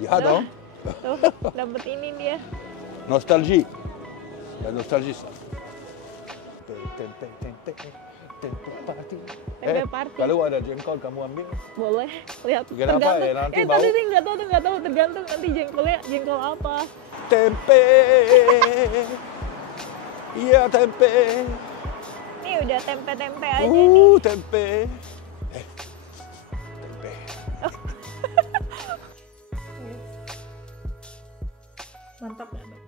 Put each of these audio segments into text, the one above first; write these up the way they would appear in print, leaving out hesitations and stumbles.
Ya dong. Tuh, dapet ini dia. Nostalgie. La nostalgie ça. Tempe party. Tempe party. Kalau ada jengkol kamu ambil. Boleh, lihat. Kenapa Tergantung. ya, nanti bau? Tadi sih nggak tahu tergantung nanti jengkolnya jengkol apa. Tempe. Iya tempe. Nih udah tempe-tempe aja nih. Tempe. Tempe. Mantap ya, Bang?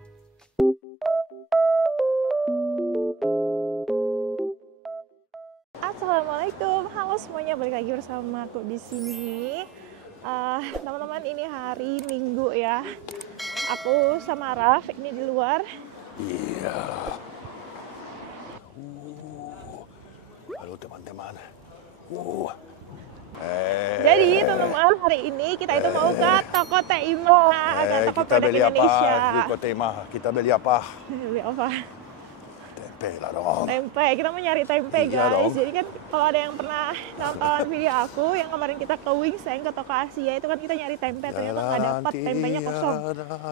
Assalamualaikum, halo semuanya, balik lagi bersama aku di sini. Teman-teman, ini hari Minggu ya. Aku sama Raf ini di luar. Iya. Halo teman-teman. Jadi teman-teman, hari ini kita itu mau ke toko Teh Ima, ke toko Kita produk beli Indonesia. apa di Kota Ima? Kita beli apa? Beli apa? Tempe lah dong. Tempe, kita mau nyari tempe Iya guys. dong. Jadi kan kalau ada yang pernah nonton video aku yang kemarin kita ke Wingseng ke toko Asia itu kan kita nyari tempe, ternyata nggak dapat, tempenya kosong.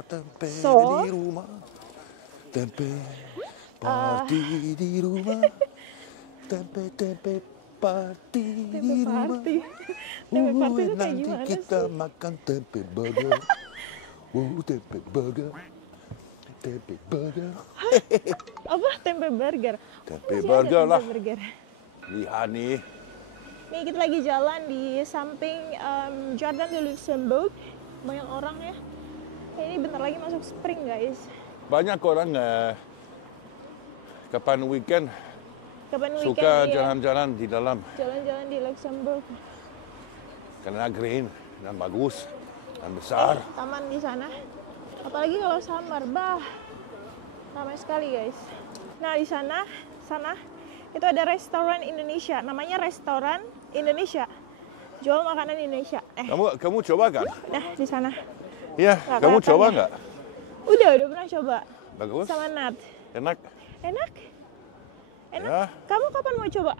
Tempe So, di rumah. Tempe party di rumah. Tempe party di rumah. party. Tempe party itu kayak Nanti gimana kita sih? makan tempe burger. Tempe burger. Tempe burger. Apa? Tempe burger? Tempe Masih ada burger lah. tempe burger. Lihat nih. Nih kita lagi jalan di samping Jardin de Luxembourg. Banyak orang ya. Ini bentar lagi masuk spring guys. Banyak orang kapan weekend Kapan weekend suka ya? jalan-jalan di dalam Jalan-jalan di Luxembourg. karena green dan bagus dan besar. Taman di sana. Apalagi kalau summer, ramai sekali guys. Nah di sana itu ada restoran Indonesia, namanya Restoran Indonesia, jual makanan Indonesia. Kamu coba kan? Nah di sana. Iya, Nggak kamu kelihatan coba ya? nggak? Udah pernah coba. Bagus, Sama Nat. enak. Enak. Ya. Kamu kapan mau coba?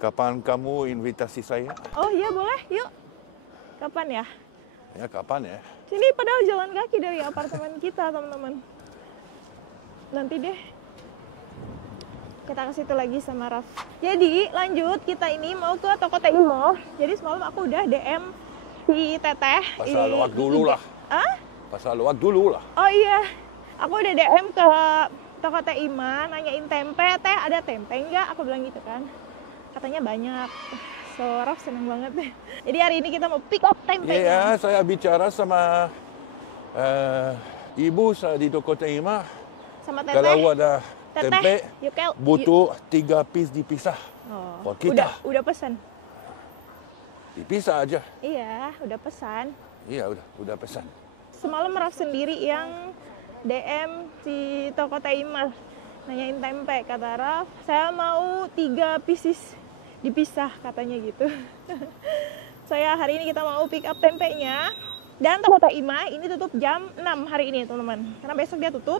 Kapan kamu invitasi saya? Oh iya boleh, yuk. Kapan ya? Ya kapan ya? Sini padahal jalan kaki dari apartemen kita teman-teman. Nanti deh. Kita ke situ lagi sama Raf. Jadi lanjut, kita ini mau ke toko Teh Ima. Jadi semalam aku udah DM si Teteh. Pasal luak dulu lah. Ah? Pasal luak dulu lah. Oh iya, aku udah DM ke toko Teh Ima, nanyain tempe, Teh ada tempe nggak? Aku bilang gitu kan. Katanya banyak. So, Raf seneng banget deh. Jadi hari ini kita mau pick up tempenya. Iya, saya bicara sama ibu di toko Teh Ima. Sama Teteh. Kalau ada Teteh, tempe, butuh 3 piece dipisah. Oh, Buat kita. udah pesan. Dipisah aja. Iya, udah pesan. Iya, udah pesan. Semalam Raf sendiri yang DM si toko Teh Ima. Nanyain tempe, kata Raf, saya mau 3 pieces dipisah katanya gitu. Saya hari ini kita mau pick up tempenya. Dan toko Teh Ima ini tutup jam 6 hari ini teman-teman. Karena besok dia tutup.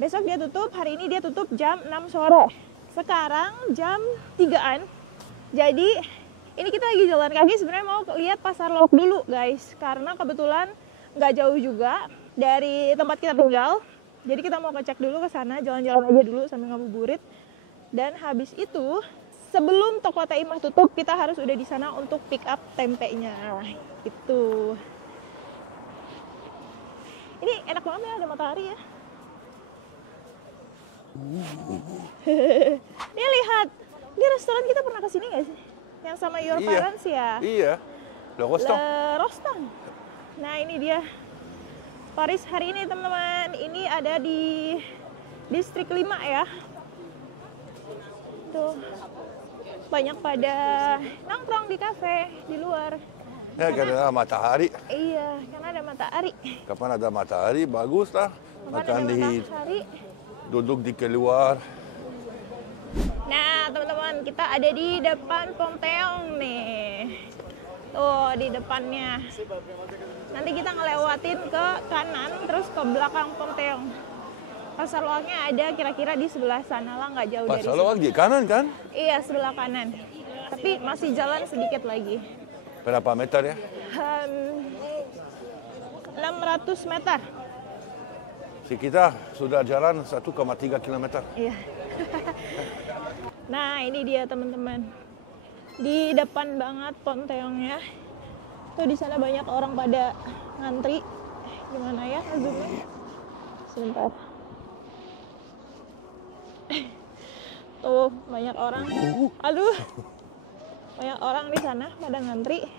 Besok dia tutup, hari ini dia tutup jam 6 sore. Sekarang jam 3-an. Jadi ini kita lagi jalan kaki, sebenarnya mau lihat Pasar Lok dulu guys. Karena kebetulan nggak jauh juga dari tempat kita tinggal. Jadi kita mau ngecek dulu ke sana, jalan-jalan aja dulu sambil ngabuburit. Dan habis itu sebelum toko Teh Ima tutup, kita harus udah di sana untuk pick up tempenya. Gitu. Ini enak banget ya, ada matahari ya. Ini lihat, ini restoran kita pernah kesini nggak sih? Yang sama Your Parents ya? Iya, Le Rostan. Le Rostan. Nah ini dia Paris hari ini teman-teman. Ini ada di distrik 5 ya. Tuh banyak pada nongkrong di kafe di luar. Ya, karena ada matahari. Iya, karena ada matahari. Kapan ada matahari, bagus lah. Kapan Makan ada di matahari. duduk di keluar. Nah teman-teman, kita ada di depan Ponteong nih. Tuh di depannya. Nanti kita ngelewatin ke kanan terus ke belakang Ponteong. Pasar Loaknya ada kira-kira di sebelah sana lah, nggak jauh dari Pasal sini. Loak di kanan kan? Iya sebelah kanan. Tapi masih jalan sedikit lagi. Berapa meter ya? 600 meter. Si kita sudah jalan 1,3 kilometer. Iya. Nah, ini dia teman-teman. Di depan banget Ponteongnya. Tuh di sana banyak orang pada ngantri. Gimana ya zoomnya? Sebentar. Tuh banyak orang. Aduh. Banyak orang di sana pada ngantri.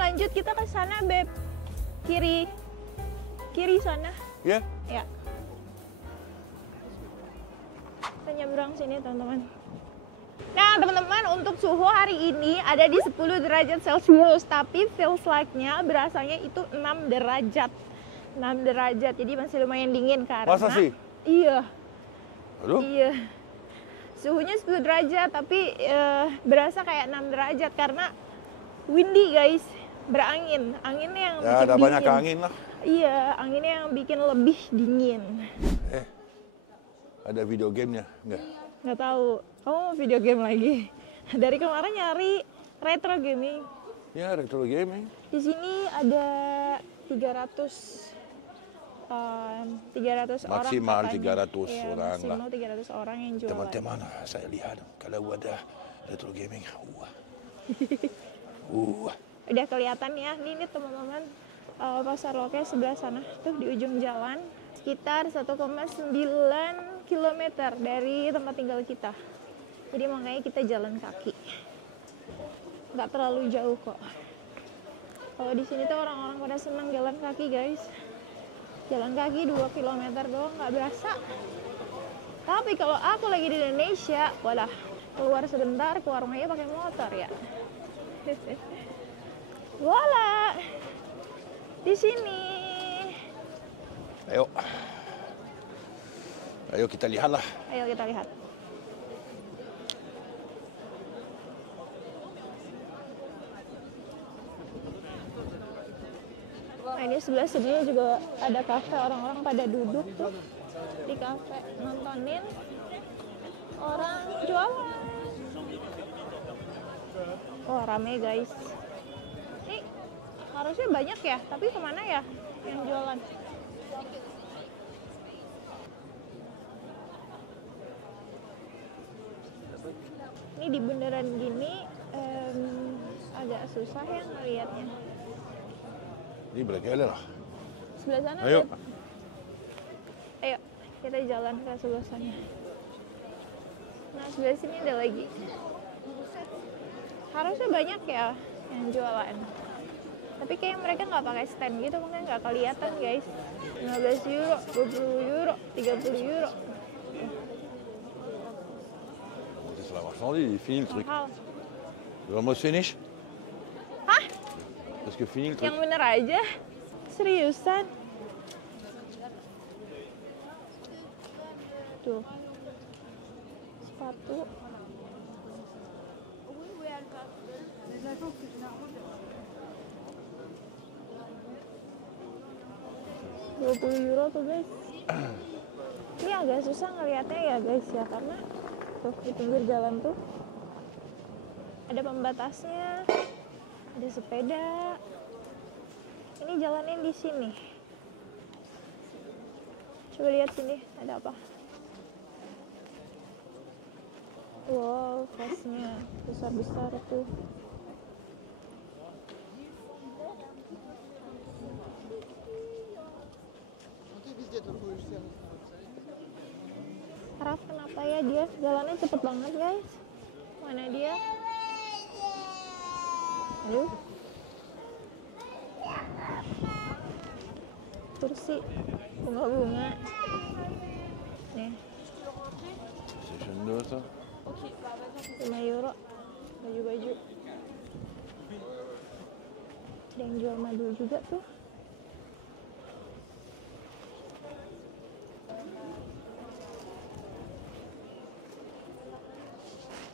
Lanjut kita ke sana, Beb. Kiri sana. Ya? Ya. Kita nyebrang sini, teman-teman. Nah, teman-teman, untuk suhu hari ini ada di 10 derajat Celcius, tapi feels like-nya berasanya itu 6 derajat. 6 derajat, jadi masih lumayan dingin karena... Masa sih? Iya. Aduh. Iya. Suhunya 10 derajat, tapi berasa kayak 6 derajat karena windy, guys. Berangin. Anginnya yang Ya, bikin ada dingin. banyak angin lah. Iya, anginnya yang bikin lebih dingin. Ada video gamenya? Enggak? Nggak tahu. Kamu mau video game lagi? Dari kemarin nyari retro gaming. Ya, retro gaming. Di sini ada 300 orang. Maksimal katanya. 300 Iya, orang lah. maksimal 300 orang yang jualan. Teman-teman, saya lihat kalau ada retro gaming. Udah kelihatan ya. Ini teman-teman, pasar lokal sebelah sana. Tuh di ujung jalan. Sekitar 1,9 km dari tempat tinggal kita. Jadi makanya kita jalan kaki. Nggak terlalu jauh kok. Kalau di sini tuh orang-orang pada senang jalan kaki, guys. Jalan kaki 2 km doang nggak berasa. Tapi kalau aku lagi di Indonesia, walah, keluar sebentar, keluar rumahnya pakai motor ya. Walah, di sini. Ayo kita lihatlah. Ayo kita lihat. Nah, ini sebelah sini juga ada kafe, orang-orang pada duduk tuh di kafe nontonin orang jualan. Wah, rame guys. Ini harusnya banyak ya, tapi kemana ya yang jualan? Ini di bundaran gini agak susah ya ngeliatnya. Ini berkele lah. Sebelah sana. Ayo. Ayo, kita jalan ke sebelah sana. Nah, sebelah sini ada lagi. Harusnya banyak ya yang jualan. Tapi kayak mereka nggak pakai stand gitu, makanya nggak kelihatan guys. 15 euro, 20 euro, 30 euro. C'est la marchandise, il est fini le truc. Mahal. Tu vas me finish? Hah? Parce que fini le truc. Yang bener aja? Seriusan? Tuh. Sepatu. €20 tuh guys. Ini agak susah ngelihatnya ya guys ya, karena tuh di pinggir jalan tuh ada pembatasnya, ada sepeda. Ini jalannya di sini. Coba lihat sini, ada apa? Wow, vasnya besar-besar tuh. Raf, kenapa ya dia jalannya cepet banget guys? Mana dia? Aduh. Kursi bunga-bunga. Nih, C'est Shendo ça. 5 euro. Baju-baju. Ada yang jual madu juga tuh.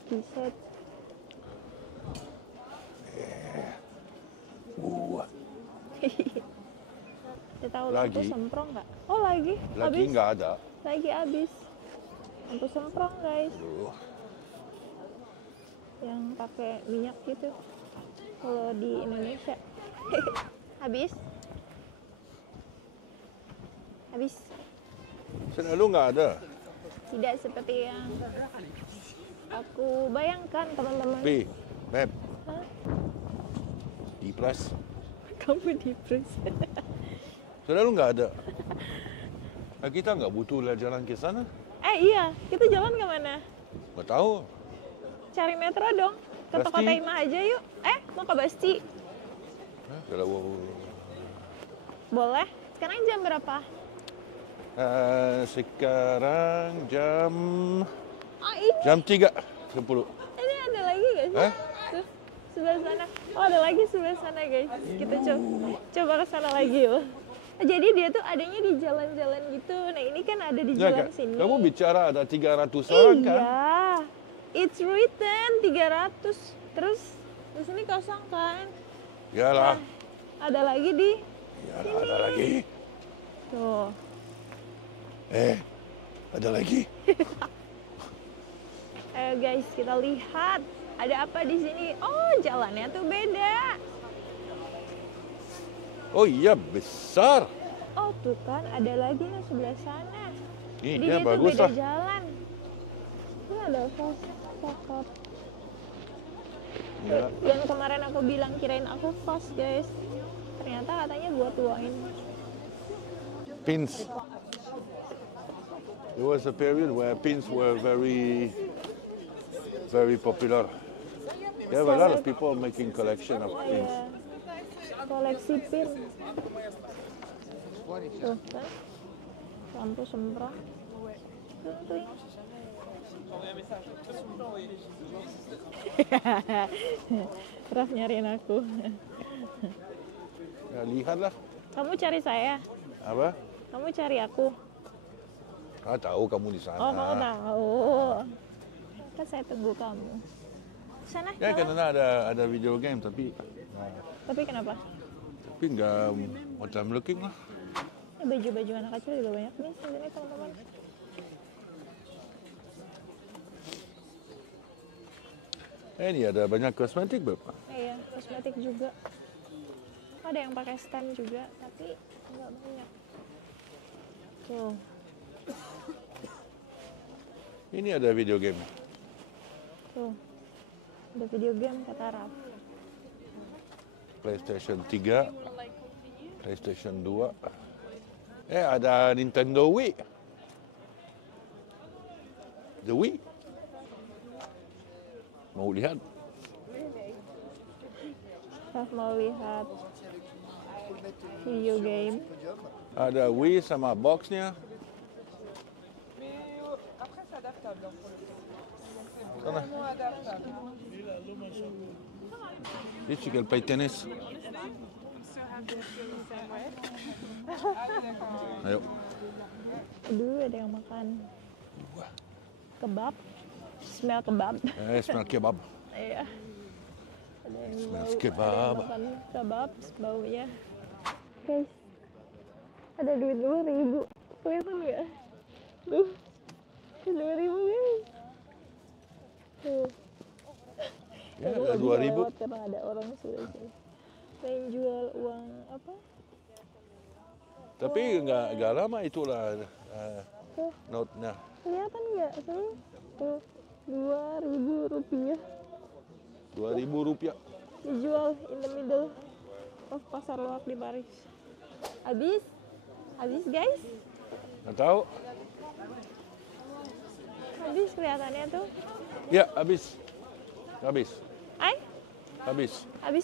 T-shirt. Kita tahu lampu Lagi. semprong nggak? Oh lagi. Lagi Habis. nggak ada. Lagi habis. Lampu semprong guys. Aduh. Yang pakai minyak gitu. Kalau di Indonesia. Habis. Habis. Selalu nggak ada. Tidak seperti yang aku bayangkan teman-teman. Beb, Hah? di plus. Kamu depres. Selalu nggak ada. Nah, kita nggak butuh lah jalan ke sana. Iya, kita jalan kemana? Nggak tahu. Cari metro dong. Ke Toko Basti. Taima aja yuk. Mau ke Basti. Kalau Boleh. Sekarang jam berapa? sekarang jam Ini. jam 3:10. Ini ada lagi gak sih? Hah? Tuh, sebelah sana. Oh, ada lagi sebelah sana, guys. Kita coba ke sana lagi yuk. Jadi dia tuh adanya di jalan-jalan gitu. Nah, ini kan ada di Ya, jalan kan? sini. Kamu bicara ada 300 orang kan? Iya. It's written 300. Terus di sini kosong kan? Yalah. Ada lagi di Yalah, ada lagi. tuh. Ada lagi. Ayo guys, kita lihat ada apa di sini. Oh, jalannya tuh beda. Oh iya, besar. Oh, tuh kan ada lagi yang sebelah sana. Ini Jadi ya dia tuh bagus beda lah. jalan. Ini ada fast. Ya. Yang kemarin aku bilang kirain aku fast, guys. Ternyata katanya gua tuain. Pins. There was a period where pins were very popular. There were a lot of people making collection of pins. Iya. Koleksi pin. Tuh kan. Lampu semprong. Tuh. Raf nyariin aku. Ya, lihatlah. Kamu cari saya. Apa? Kamu cari aku. Tahu kamu di sana. Oh, kamu tahu. Kan saya tunggu kamu. Sana. Ya, jalan. karena ada video game tapi Tapi kenapa? nggak macam looking lah. Ya, baju-baju anak kecil juga banyak nih di sini teman-teman. Ini ada banyak kosmetik, Beb. Iya, kosmetik juga. Ada yang pakai stand juga, tapi nggak banyak. Tuh. Ini ada video game. Tuh. Ada video game kata Raf. PlayStation 3, PlayStation 2. Ada Nintendo Wii. The Wii. Mau lihat? Raf mau lihat video game. Ada Wii sama boxnya. Après, c'est adaptable hein, pour le coup. Sana. Vraiment adaptable. This you can play tennis. Ayo. Aduh, ada yang makan kebab. Smell kebab. Smell kebab. Iya. Ada yang Smells bau, kebab. ada yang makan kebab baunya. Guys, ada duit 2.000. Kelihatan nggak? Tuh, 2.000 guys. Tuh. Ya, Aku ada nggak bisa 2.000. lewat karena ada orang sudah sini. Pengen jual uang apa? Tapi nggak lama itulah Tuh, note-nya. kelihatan nggak? Tuh, 2.000 rupiah. 2.000 rupiah. Dijual in the middle of pasar loak di Paris. Habis guys, Nggak tahu? habis kelihatannya tuh. Ya, habis. Habis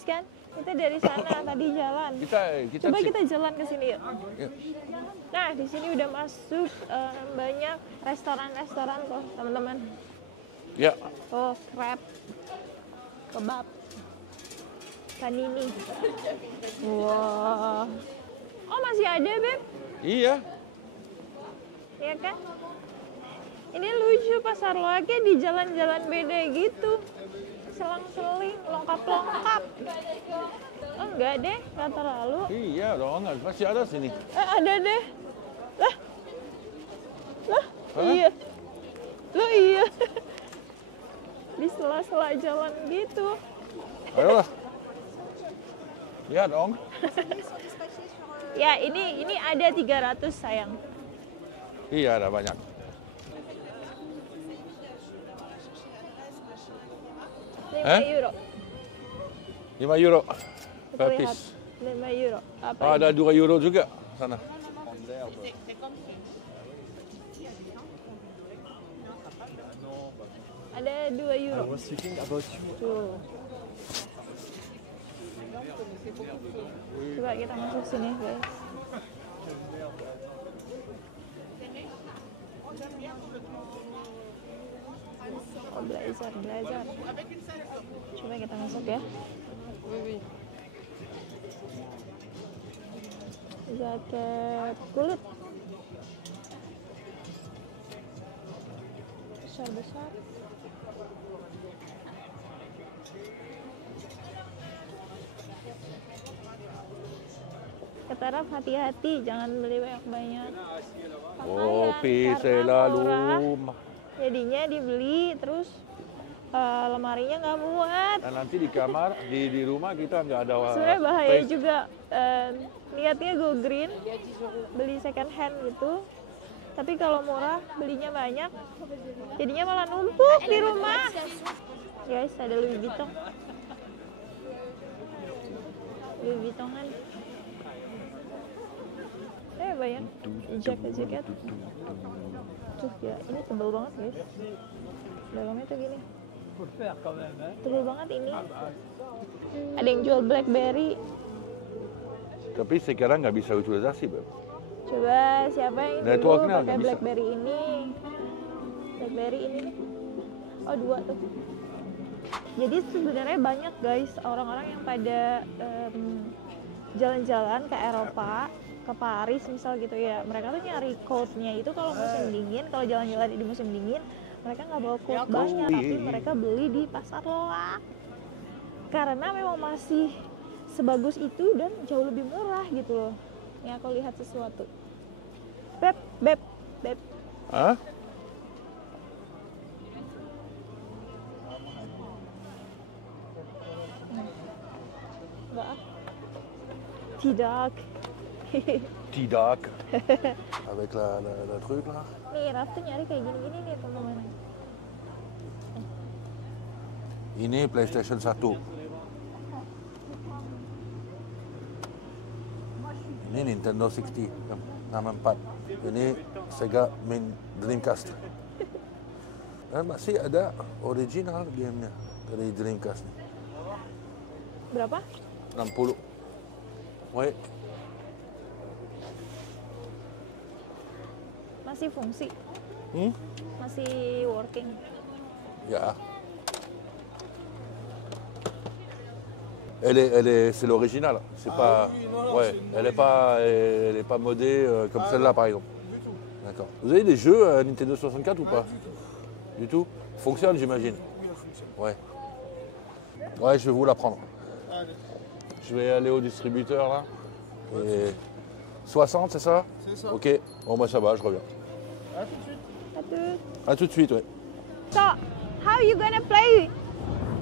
kan? Kita dari sana tadi jalan. Kita Coba cek. kita jalan ke sini yuk. Ya. Nah, di sini udah masuk banyak restoran-restoran kok, teman-teman. Ya, Oh, crab, kebab, panini. Wah. Oh, masih ada, Beb? iya. Iya kan? Ini lucu pasar loaknya di jalan-jalan beda gitu. Selang-seling, lengkap-lengkap. Oh, enggak deh, enggak terlalu. Iya dong, masih ada sini. Ada deh. Lah, Hah? Iya. Lo iya. Di sela-sela jalan gitu. Ayolah. Lihat dong. Ya, ini ada 300 sayang. Iya, ada banyak. 5 euro. 5 euro per Lihat. piece. 5 euro. Apa Ah, ada ini? 2 euro juga sana. Ada 2 euro. was thinking about you. Tuh. Coba kita masuk sini, guys. Oh, blazer. Coba kita masuk ya. Jaket kulit. Besar-besar. Kata Raf, hati-hati, jangan beli banyak-banyak. Kopi Pakaian, karena murah. selalu. Jadinya dibeli, terus lemarinya nggak muat. Dan nanti di kamar, di rumah kita nggak ada Sebenarnya bahaya space. juga. Niatnya go green, beli second hand gitu. Tapi kalau murah, belinya banyak. Jadinya malah numpuk di rumah. Guys, ada Louis Vuitton. Louis Vuitton-an. Banyak jaket. Tuh ya, ini tebel banget guys. Dalamnya tuh gini. Tebel banget ini. Ada yang jual BlackBerry. Tapi sekarang nggak bisa utilisasi, Beb. Coba siapa yang dulu Networknya pakai nggak bisa. BlackBerry ini? BlackBerry ini nih. Oh, 2 tuh. Jadi sebenarnya banyak guys orang-orang yang pada jalan-jalan ke Eropa, ke Paris misal gitu ya. Mereka tuh nyari coat-nya itu kalau musim dingin, kalau jalan-jalan di musim dingin, mereka nggak bawa coat banyak, tapi mereka beli di pasar loak. Karena memang masih sebagus itu dan jauh lebih murah gitu loh. Ya, aku lihat sesuatu. Beb. Hah? Enggak ah. Tidak. Tidak. Avec la truc là. Nih, Raf tuh nyari kayak gini-gini nih teman-teman. Ini PlayStation 1. Ini Nintendo 60, 64. Ini Sega Dreamcast. Dan masih ada original gamenya dari Dreamcast nih. Berapa? 60. Woi, Masih fungsi, masih working. ya. C'est l'original. C'est pas, ouais, elle est pas modée comme celle-là par exemple. D'accord. Vous avez des jeux Nintendo 64 ou pas? Du tout. Fonctionne, j'imagine. Ouais. Ouais, je vais vous la prendre. Je vais aller au distributeur là. Et 60, c'est ça? C'est ça. Ok. Bon bah ça va, je reviens. À tout de suite. Aduh. À tout de suite, ouais. So, how you gonna play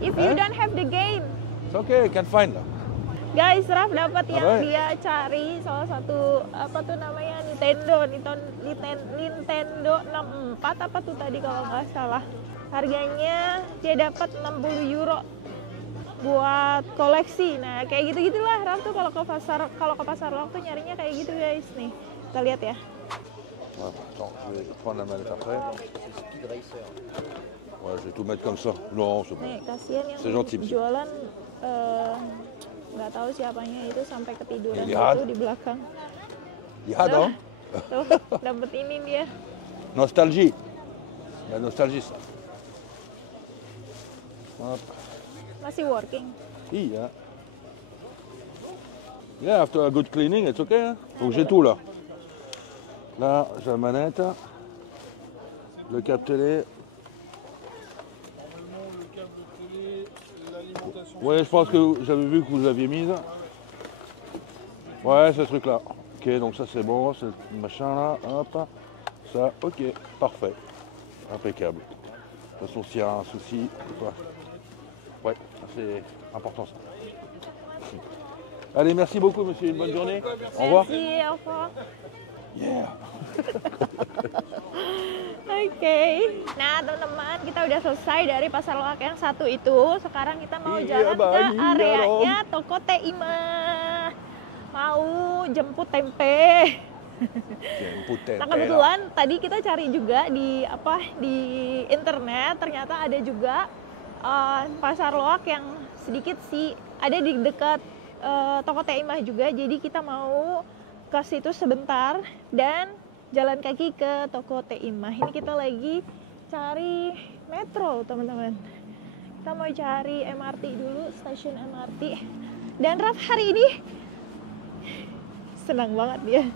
if you Huh? don't have the game? C'est ok, I can find là. Guys, Raf dapat yang Alright. dia cari, salah satu apa tuh namanya Nintendo 64 apa tuh tadi kalau nggak salah. Harganya dia dapat 60 euro buat koleksi. Nah, kayak gitu-gitulah Raf tuh kalau ke pasar Loak tuh nyarinya kayak gitu guys nih. Kita lihat ya. Ouais, attends, je vais prendre la manette après. Ouais, je vais tout mettre comme ça. Non, c'est bon. Nih, kasihan yang C'est gentil, monsieur. jualan nggak tahu siapanya itu sampai ketiduran Lihat. gitu di belakang. Lihat dong. Tuh, dapet ini dia. Nostalgie. La nostalgie, ça. Hop. Masih working. Yeah. Yeah, after a good cleaning, it's okay. Hein? Donc j'ai tout là. Là, j'ai la manette, le câble télé. Normalement, le câble télé, l'alimentation. Ouais, je pense que j'avais vu que vous l'aviez mise. Ouais, ce truc là. Ok, donc ça c'est bon, c'est le machin là. Hop. Ça, ok, parfait. Impeccable. De toute façon, s'il y a un souci, toi. Ouais, c'est important ça. Allez, merci beaucoup, monsieur. Une bonne journée. Au revoir. Merci, au revoir. Yeah. Oke. Nah, teman-teman, kita udah selesai dari pasar loak yang satu itu. Sekarang kita mau Iya, jalan ke bahagia areanya toko Teima. Mau jemput tempe. Nah, kebetulan tadi kita cari juga di internet, ternyata ada juga pasar loak yang sedikit sih, ada di dekat toko Teimah juga. Jadi kita mau ke situ sebentar dan jalan kaki ke toko Teimah. Ini kita lagi cari metro, teman-teman. Kita mau cari MRT dulu, stasiun MRT. Dan Raf hari ini senang banget dia.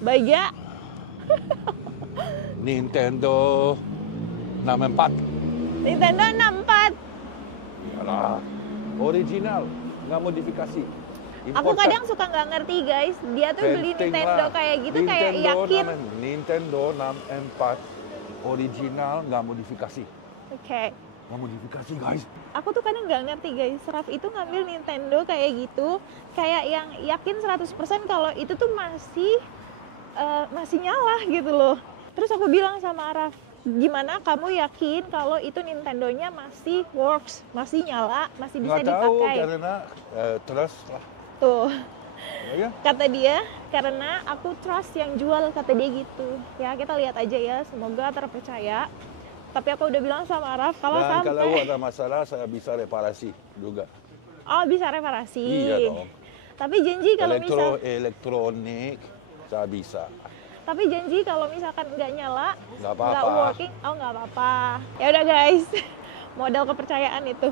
Bahagia. Nintendo 64. Nintendo 64. Yalah. Original, nggak modifikasi. Aku kadang suka nggak ngerti guys. Dia tuh beli Nintendo kayak gitu, kayak yakin. Nintendo 64 original, nggak modifikasi. Oke. Nggak modifikasi guys. Aku tuh kadang nggak ngerti guys. Raf itu ngambil Nintendo kayak gitu, kayak yang yakin 100% kalau itu tuh masih nyala gitu loh. Terus aku bilang sama Raf, gimana kamu yakin kalau itu Nintendonya masih works, masih nyala, masih bisa Nggak tahu dipakai? karena trust lah. Tuh. Ya, Kata dia, karena aku trust yang jual, kata dia gitu. Ya kita lihat aja ya, semoga terpercaya. Tapi aku udah bilang sama Raf, kalau dan sampai... kalau ada masalah saya bisa reparasi juga. Oh, bisa reparasi. Iya dong. Tapi janji kalau Elektronik saya bisa. Tapi janji kalau misalkan nggak nyala, Nggak nggak apa-apa. working, oh nggak apa-apa. Ya udah guys, modal kepercayaan itu.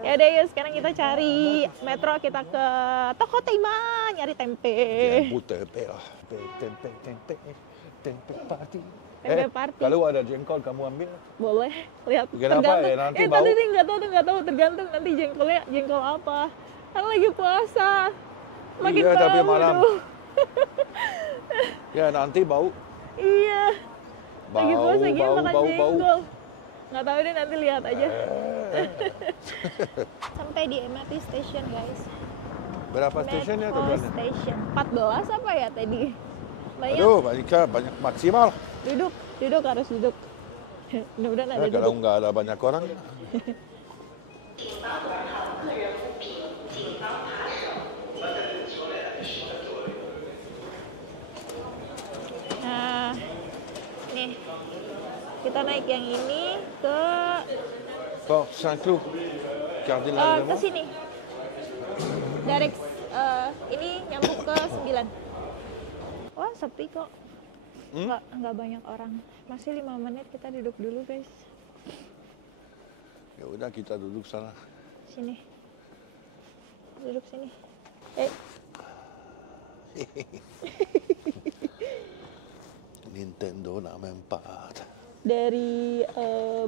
Ya udah yuk, sekarang kita cari metro, kita ke toko Teima nyari tempe. Jemput tempe lah. Tempe party. Tempe party. Kalau ada jengkol kamu ambil. Boleh, lihat. Kenapa Tergantung. ya, nanti bau? Tadi nggak tahu, tergantung nanti jengkolnya jengkol apa. Kan lagi puasa, makin Iya, bau tapi malam. tuh. Ya nanti bau. Iya. Lagi puasa gini makan bau. jengkol. Nggak tahu deh, nanti lihat aja. Sampai di MRT station guys. Berapa stasiunnya Metro tuh? Station 14 apa ya tadi? Banyak. Aduh, banyak maksimal. Duduk harus duduk. Mudah-mudahan ada Kalau duduk. nggak ada banyak orang. Nah, nih kita naik yang ini ke Port Saint-Cloud. Cardinal ke Raymond. sini. Direct ini nyambung ke 9. Wah, sepi kok. Nggak banyak orang. Masih 5 menit, kita duduk dulu guys. Ya udah kita duduk sana. Sini. Duduk sini. Nintendo 64. Dari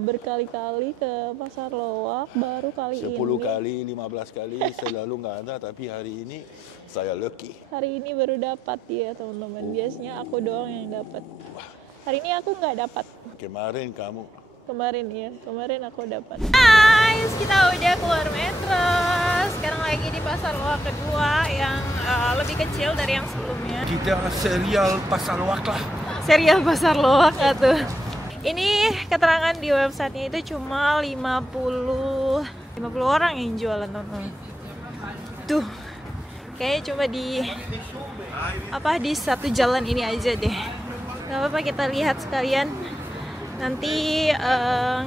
berkali-kali ke pasar loak, baru kali 10 ini. kali, 15 kali selalu nggak ada, tapi hari ini saya lucky. Hari ini baru dapat ya teman-teman. Biasanya aku doang yang dapat. Hari ini aku nggak dapat. Kemarin kamu. Kemarin aku dapat. Guys, kita udah keluar metro. Sekarang lagi di pasar loak kedua yang lebih kecil dari yang sebelumnya. Kita serial pasar loak lah. Serial pasar loak nggak tuh? Ini keterangan di websitenya itu cuma 50 orang yang jualan, teman-teman. Tuh, kayaknya cuma di satu jalan ini aja deh. Gak apa-apa, kita lihat sekalian. Nanti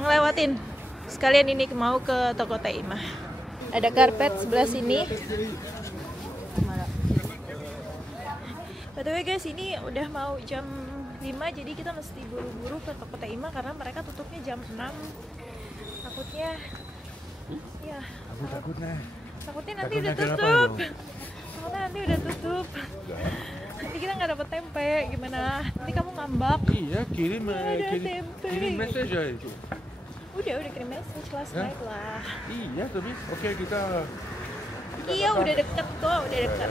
ngelewatin sekalian ini mau ke toko Teimah. Ada karpet sebelah sini. By the way guys, ini udah mau jam 5, jadi kita mesti buru-buru ke toko Teimah karena mereka tutupnya jam 6. Takutnya ya, takutnya nanti udah tutup. Nanti kita nggak dapet tempe, gimana? Nanti kamu ngambak. Iya, kirim message aja itu. Udah kirim message last night lah. Iya, tapi oke kita Iya, udah deket kok, udah deket.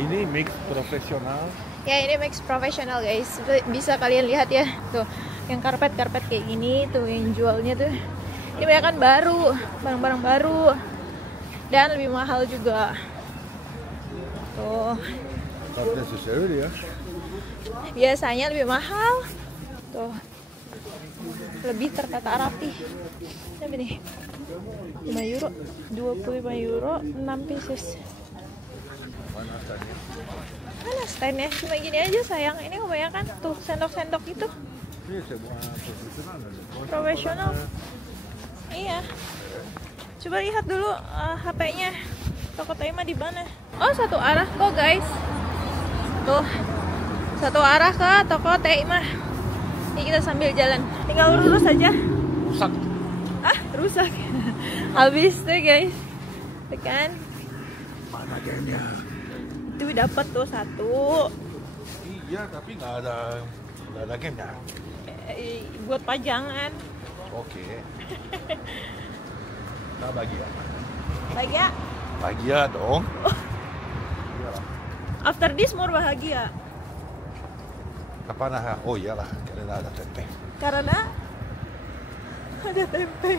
ini mix profesional Ya ini Max Professional guys, bisa kalian lihat ya tuh, yang karpet-karpet kayak gini tuh yang jualnya tuh. Ini banyak kan baru, barang-barang baru dan lebih mahal juga. Tuh. Not necessarily ya. Biasanya lebih mahal. Tuh. Lebih tertata rapi. Tapi nih. 5 euro, 25 euro, 6 pieces. Mana standnya? Cuma gini aja sayang. Ini kebanyakan tuh sendok-sendok itu. Ini semua profesional. Profesional. Iya. Coba lihat dulu HP-nya. Toko Taima di mana? Oh, satu arah kok guys. Tuh. Satu arah ke toko Taima. Ini kita sambil jalan. Tinggal lurus aja. Rusak. Ah, rusak. Habis tuh guys. Tuh kan. Mana gamenya? Itu dapat tuh satu. Iya, tapi nggak ada gamenya. Buat pajangan. Oke. Kita bagi ya. Bahagia. Bahagia dong. After this more bahagia. Kapan ah? Oh iyalah, karena ada tempe. Karena ada tempe.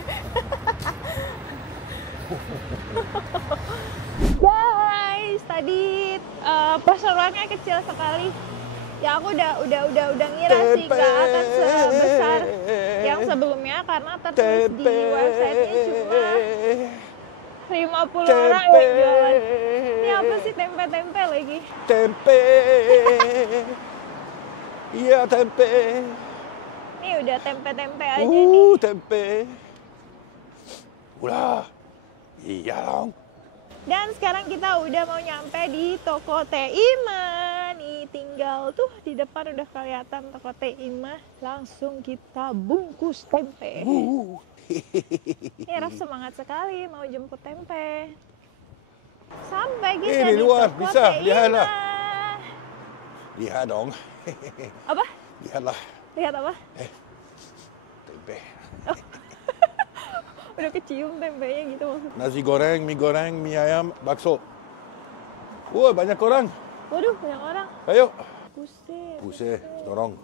Guys, tadi perseroannya kecil sekali. Ya aku udah ngira sih gak akan sebesar yang sebelumnya karena tertulis di website-nya cuma 50 orang yang jualan. Ini apa sih tempe-tempe lagi? Tempe. Iya tempe. Ini udah tempe-tempe aja nih. Tempe. Udah. Iya dong. Dan sekarang kita udah mau nyampe di toko Taima. Nih tinggal tuh di depan udah kelihatan toko Taima. Langsung kita bungkus tempe. Ini Raf semangat sekali mau jemput tempe. Sampai kita di luar, toko bisa, Taima. lihatlah. Lihat dong. Apa? Lihatlah. Lihat apa? Tempe. Udah kecium tempenya gitu maksudnya. Nasi goreng, mie ayam, bakso. Wah, banyak orang. Waduh, banyak orang. Ayo. Buset. Buset, dorong.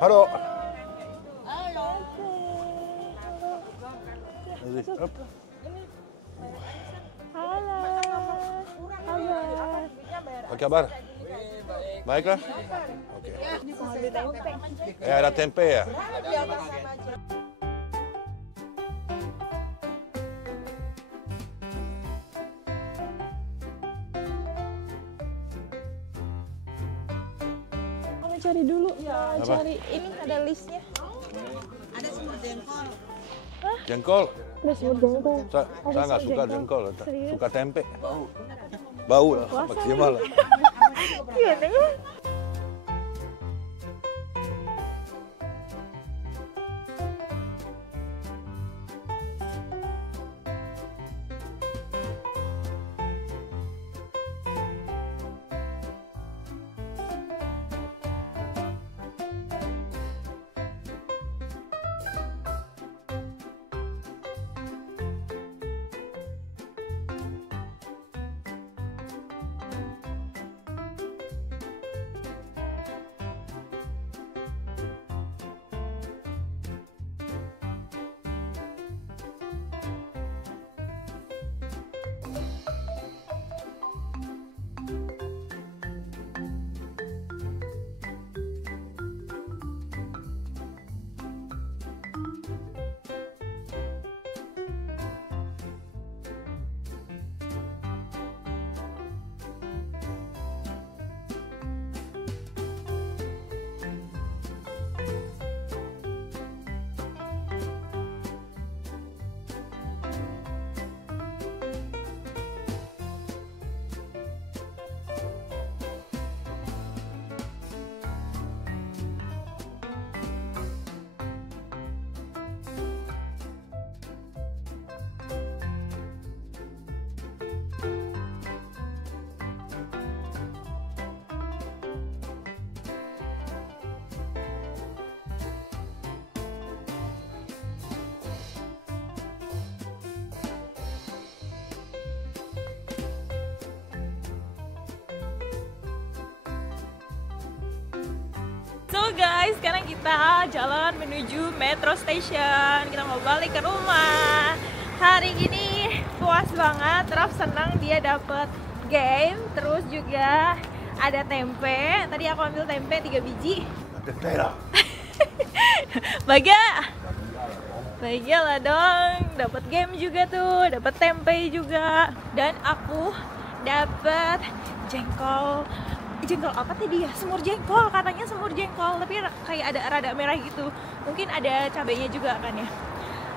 Halo. Nasi, up. Halo. Kabar. Apa kabar? Baiklah. Oke. Mau beli tempe. Ada tempe ya? Kamu cari dulu. Cari ini ada listnya. Ada semur jengkol. Jengkol. Ada semur jengkol. Saya nggak suka jengkol. Serius? Suka tempe. Bau lah, maksimal lah. Iya, nih. kita jalan menuju metro station. Kita mau balik ke rumah. Hari ini puas banget, Raf senang dia dapet game, terus juga ada tempe. Tadi aku ambil tempe 3 biji. Bahagia lah dong, dapat game juga tuh, dapat tempe juga, dan aku dapat jengkol apa tadi ya? Semur jengkol, katanya semur jengkol, tapi kayak ada rada merah gitu. Mungkin ada cabenya juga kan ya.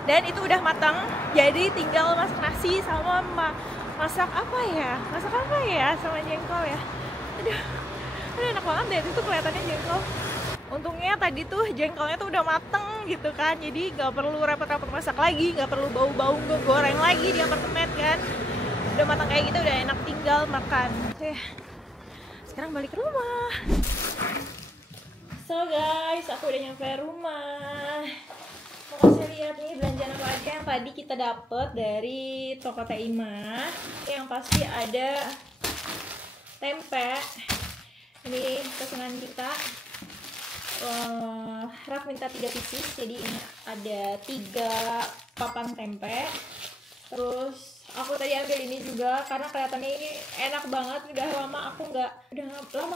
Dan itu udah matang, jadi tinggal masak nasi sama masak apa ya sama jengkol ya. Aduh enak banget deh, itu kelihatannya jengkol. Untungnya tadi tuh jengkolnya tuh udah mateng gitu kan, jadi nggak perlu repot-repot masak lagi, nggak perlu bau-bau goreng lagi di apartemen kan. Udah matang kayak gitu, udah enak, tinggal makan. Oke, sekarang balik ke rumah. So guys, aku udah nyampe rumah. Mau kasih lihat nih belanjaan apa aja yang tadi kita dapet dari toko Taima. Yang pasti ada tempe. Ini pesanan kita. Raf minta 3 pieces, jadi ini ada 3 papan tempe. Terus aku tadi ambil ini juga karena kelihatannya ini enak banget. Udah lama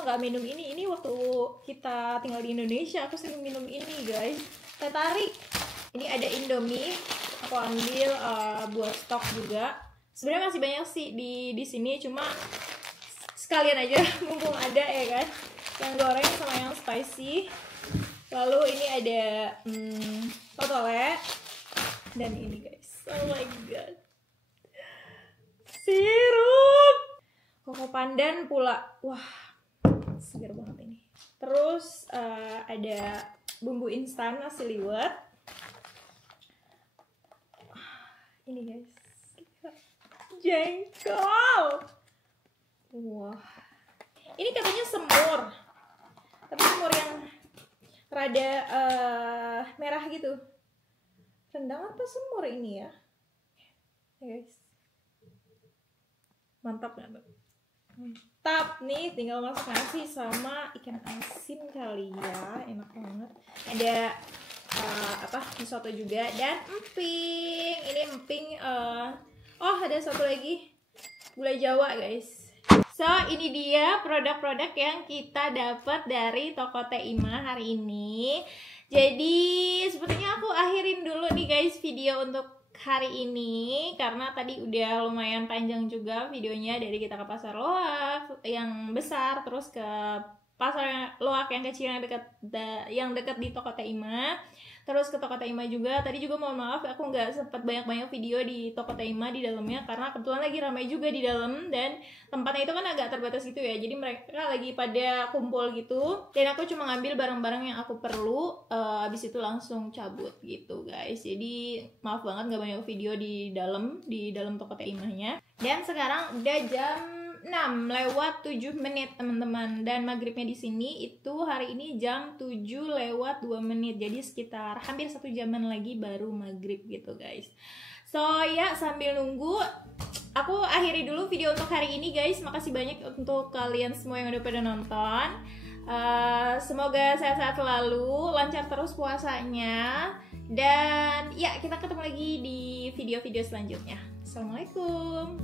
nggak minum ini. Ini waktu kita tinggal di Indonesia aku sering minum ini guys. Teh tarik. Ini ada Indomie. Aku ambil buat stok juga. Sebenarnya masih banyak sih di sini, cuma sekalian aja mumpung ada ya kan. Yang goreng sama yang spicy. Lalu ini ada totole dan ini guys, oh my god, sirup koko pandan pula, wah segar banget ini. Terus ada bumbu instan nasi liwet. Ini guys, jengkol, wah ini katanya semur, tapi semur yang rada merah gitu. Rendang apa semur ini ya? Guys, mantap nggak tuh? Mantap nih, tinggal masak nasi sama ikan asin kali ya, enak banget. Ada mie soto juga dan emping. Ini emping. Oh ada satu lagi, gulai Jawa guys. So, ini dia produk-produk yang kita dapat dari toko Taima hari ini. Jadi, sepertinya aku akhirin dulu nih guys video untuk hari ini. Karena tadi udah lumayan panjang juga videonya. Dari kita ke Pasar Loak yang besar, terus ke Pasar Loak yang kecil yang dekat di toko Taima. Terus ke toko Taima juga. Tadi juga mohon maaf aku nggak sempat banyak-banyak video di toko Taima di dalamnya karena kebetulan lagi ramai juga di dalam dan tempatnya itu kan agak terbatas gitu ya. Jadi mereka lagi pada kumpul gitu. Dan aku cuma ngambil barang-barang yang aku perlu. Habis itu langsung cabut gitu guys. Jadi maaf banget nggak banyak video di dalam toko Taimanya. Dan sekarang udah jam 6:07 teman-teman, dan maghribnya di sini itu hari ini jam 7:02. Jadi sekitar hampir 1 jaman lagi baru maghrib gitu guys. So ya, sambil nunggu aku akhiri dulu video untuk hari ini guys. Makasih banyak untuk kalian semua yang udah pada nonton. Semoga sehat-sehat selalu, lancar terus puasanya, dan ya kita ketemu lagi di video-video selanjutnya. Assalamualaikum.